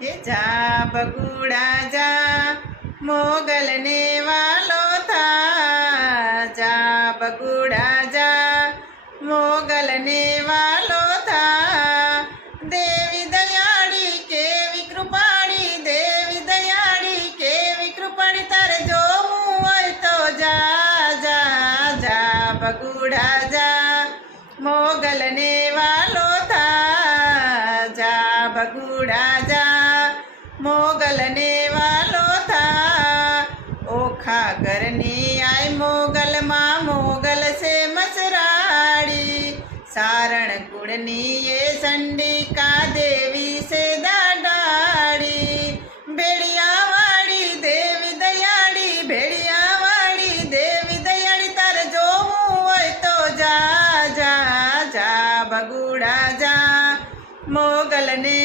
એ જા બગુડા જા મોગલ ને વાલો થા, જા બગુડા જા મોગલ ને વાલો થા. દેવી દયાળી કેવી કૃપાળી, દેવી દયાળી કેવી કૃપાળી, તારે જોવું હોય તો જા જા જા બગુડા જા મોગલ ને વાલો થા, જા બગુડા જા મોગલ ને વાલો થા. ઓખા ઘરની આય મોગલમાં મોગલ છે મસરાડી, સારણ કુળની એ ચંડિકા દેવી છે દાડાડી. ભેળિયાવાળી દેવી દયાળી, ભેળિયાવાળી દેવી દયાળી, તારે જોવું હોય તો જા જા જા બગુડા જા મોગલ ને